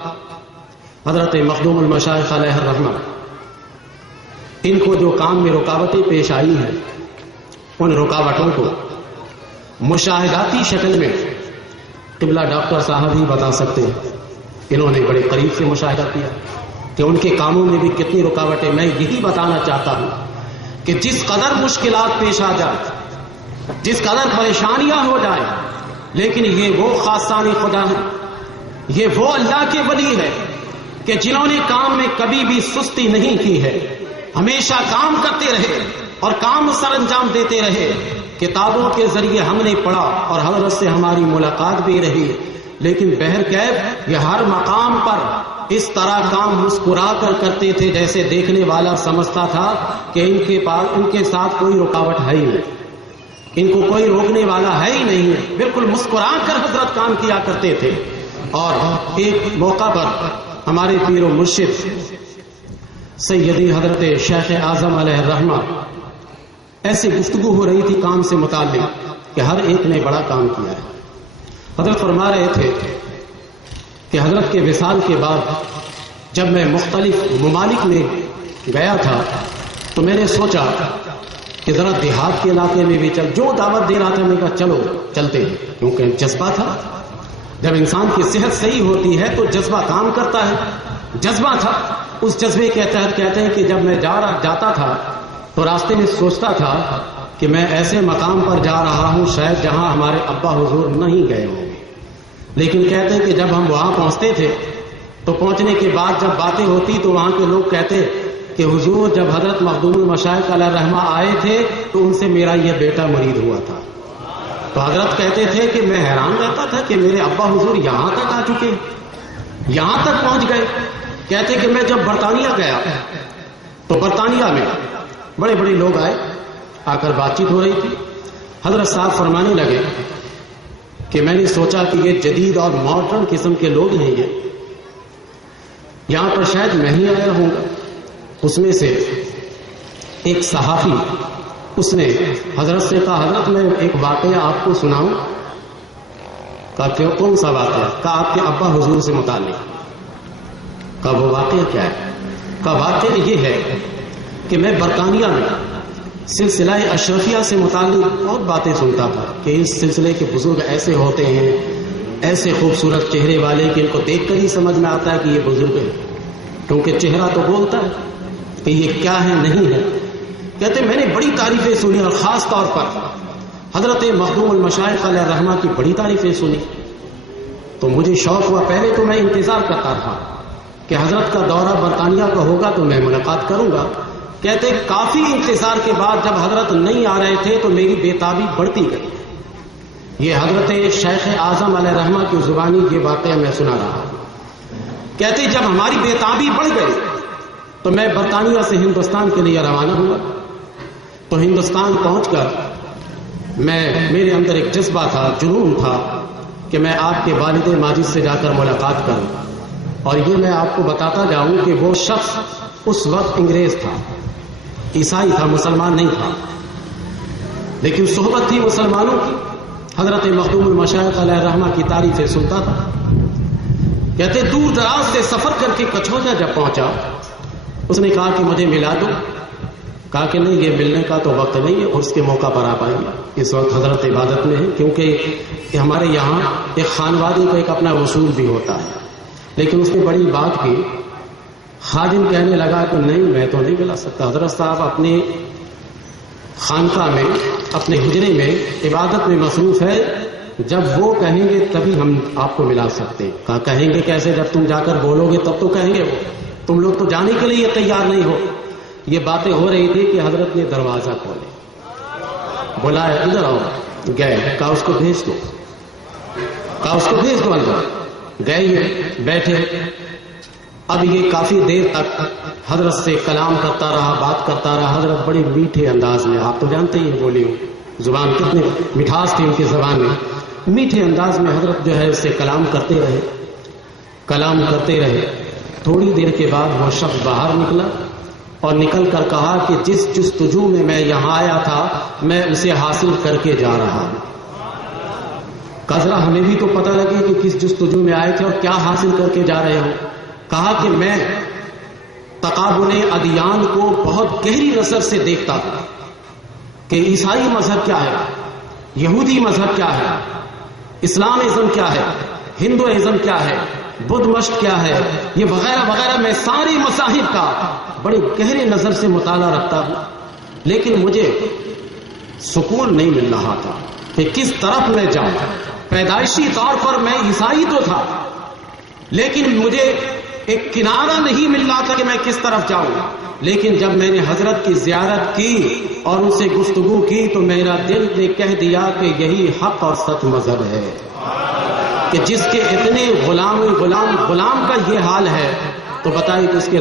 حضرت مخدوم المشائخ علیہ الرحمہ، ان کو جو کام میں رکاوٹیں پیش آئی ہیں ان رکاوٹوں کو مشاہداتی شکل میں قبلہ ڈاکٹر صاحب ہی بتا سکتے ہیں۔ انہوں نے بڑے قریب سے مشاہدہ کیا کہ ان کے کاموں میں بھی کتنی رکاوٹیں۔ میں یہی بتانا چاہتا ہوں کہ جس قدر مشکلات پیش آ جائے، جس قدر پریشانیاں ہو جائیں، لیکن یہ وہ خاصان خدا ہے، یہ وہ اللہ کے ولی ہے کہ جنہوں نے کام میں کبھی بھی سستی نہیں کی ہے، ہمیشہ کام کرتے رہے اور کام سر انجام دیتے رہے۔ کتابوں کے ذریعے ہم نے پڑھا اور حضرت سے ہماری ملاقات بھی رہی، لیکن بہرکیف یہ ہر مقام پر اس طرح کام مسکرا کر کرتے تھے جیسے دیکھنے والا سمجھتا تھا کہ ان کے ساتھ کوئی رکاوٹ ہے ہی نہیں، ان کو کوئی روکنے والا ہے ہی نہیں ہے۔ بالکل مسکرا کر حضرت کام کیا کرتے تھے۔ اور ایک موقع پر ہمارے پیر و مرشد سیدی حضرت شیخ اعظم علیہ الرحمہ ایسی گفتگو ہو رہی تھی کام سے متعلق کہ ہر ایک نے بڑا کام کیا ہے۔ حضرت فرما رہے تھے کہ حضرت کے وصال کے بعد جب میں مختلف ممالک میں گیا تھا تو میں نے سوچا کہ ذرا دیہات کے علاقے میں بھی جو دعوت دے رہا تھا میں کہا چلو چلتے ہیں، کیونکہ جذبہ تھا۔ جب انسان کی صحت صحیح ہوتی ہے تو جذبہ کام کرتا ہے، جذبہ تھا۔ اس جذبے کے تحت کہتے ہیں کہ جب میں جاتا تھا تو راستے میں سوچتا تھا کہ میں ایسے مقام پر جا رہا ہوں شاید جہاں ہمارے ابا حضور نہیں گئے ہوں گے، لیکن کہتے ہیں کہ جب ہم وہاں پہنچتے تھے تو پہنچنے کے بعد جب باتیں ہوتی تو وہاں کے لوگ کہتے کہ حضور جب حضرت مخدوم المشائخ علیہ الرحمہ آئے تھے تو ان سے میرا یہ بیٹا مرید ہوا تھا۔ تو حضرت کہتے تھے کہ میں حیران رہتا تھا کہ میرے ابا حضور یہاں تک آ چکے، یہاں تک پہنچ گئے۔ کہتے کہ میں جب برطانیہ گیا تو برطانیہ میں بڑے بڑے لوگ آئے، آ کر بات چیت ہو رہی تھی۔ حضرت صاحب فرمانے لگے کہ میں نے سوچا کہ یہ جدید اور ماڈرن قسم کے لوگ ہیں، یہ یہاں پر شاید میں ہی آیا ہوں گا۔ اس میں سے ایک صحافی اس نے حضرت سے کہا حضرت میں ایک واقعہ آپ کو سناؤں؟ کہا کہ کون سا واقعہ؟ کہا آپ کے ابا حضور سے متعلق۔ کہا وہ واقعہ کیا ہے؟ کہا واقعہ یہ ہے کہ میں برطانیہ میں سلسلہ اشرفیہ سے متعلق بہت باتیں سنتا تھا کہ اس سلسلے کے بزرگ ایسے ہوتے ہیں، ایسے خوبصورت چہرے والے کہ ان کو دیکھ کر ہی سمجھ میں آتا ہے کہ یہ بزرگ ہے، کیونکہ چہرہ تو بولتا ہے کہ یہ کیا ہے نہیں ہے۔ کہتے میں نے بڑی تعریفیں سنی اور خاص طور پر حضرت مخدوم المشائخ علیہ الرحمہ کی بڑی تعریفیں سنی، تو مجھے شوق ہوا۔ پہلے تو میں انتظار کرتا تھا کہ حضرت کا دورہ برطانیہ کا ہوگا تو میں ملاقات کروں گا۔ کہتے کافی انتظار کے بعد جب حضرت نہیں آ رہے تھے تو میری بےتابی بڑھتی گئی۔ یہ حضرت شیخ اعظم علیہ الرحمہ کی زبانی یہ واقعہ میں سنا رہا ہوں۔ کہتے جب ہماری بےتابی بڑھ گئی تو میں برطانیہ سے ہندوستان کے لیے روانہ ہوا۔ تو ہندوستان پہنچ کر میرے اندر ایک جذبہ تھا، جنون تھا کہ میں آپ کے والد ماجد سے جا کر ملاقات کروں، اور یہ میں آپ کو بتاتا جاؤں کہ وہ شخص اس وقت انگریز تھا، عیسائی تھا، مسلمان نہیں تھا، لیکن صحبت تھی مسلمانوں کی۔ حضرت مخدوم المشائخ علیہ الرحمہ کی تعریفیں سنتا تھا۔ کہتے دور دراز سے سفر کر کے کچھوجا جب پہنچا اس نے کہا کہ مجھے ملا دو۔ کہا کہ نہیں یہ ملنے کا تو وقت نہیں ہے، اس کے موقع پر آپ آئیں گے، اس وقت حضرت عبادت میں ہے، کیونکہ ہمارے یہاں ایک خانوادی کو ایک اپنا اصول بھی ہوتا ہے۔ لیکن اس نے بڑی بات کی۔ خادم کہنے لگا کہ نہیں میں تو نہیں ملا سکتا، حضرت صاحب اپنے خانقاہ میں اپنے حجرے میں عبادت میں مصروف ہے، جب وہ کہیں گے تبھی ہم آپ کو ملا سکتے ہیں۔ کہا کہیں گے کیسے؟ جب تم جا کر بولو گے تب تو کہیں گے وہ، تم لوگ تو جانے کے لیے تیار نہیں ہو۔ یہ باتیں ہو رہی تھی کہ حضرت نے دروازہ کھولے، بلایا ادھر آؤ، گئے، کہا اس کو بھیج دو، کہا اس کو بھیج دو اندر۔ گئے یہ بیٹھے، اب یہ کافی دیر تک حضرت سے کلام کرتا رہا، بات کرتا رہا۔ حضرت بڑے میٹھے انداز میں، آپ تو جانتے ہی بولی زبان کتنی مٹھاس تھی ان کی زبان میں، میٹھے انداز میں حضرت جو ہے اس سے کلام کرتے رہے، کلام کرتے رہے۔ تھوڑی دیر کے بعد وہ شخص باہر نکلا اور نکل کر کہا کہ جس جستجو میں یہاں آیا تھا میں اسے حاصل کر کے جا رہا ہوں۔ کہا ہمیں بھی تو پتہ لگے کہ کس جستجو میں آئے تھے اور کیا حاصل کر کے جا رہے ہو. کہا کہ میں تقابل ادیان کو بہت گہری نظر سے دیکھتا ہوں کہ عیسائی مذہب کیا ہے، یہودی مذہب کیا ہے، اسلام ازم کیا ہے، ہندو ازم کیا ہے، بدھ مشق کیا ہے، یہ وغیرہ وغیرہ. میں ساری مذاہب کا بڑی گہری نظر سے مطالعہ رکھتا ہوں، لیکن مجھے سکون نہیں مل رہا تھا کہ کس طرف میں جاؤں. پیدائشی طور پر میں عیسائی تو تھا، لیکن مجھے ایک کنارہ نہیں مل رہا تھا کہ میں کس طرف جاؤں. لیکن جب میں نے حضرت کی زیارت کی اور ان سے گفتگو کی تو میرا دل نے کہہ دیا کہ یہی حق اور سچ مذہب ہے، کہ جس کے اتنے غلام کا یہ حال ہے تو بتائیے کہ اس کے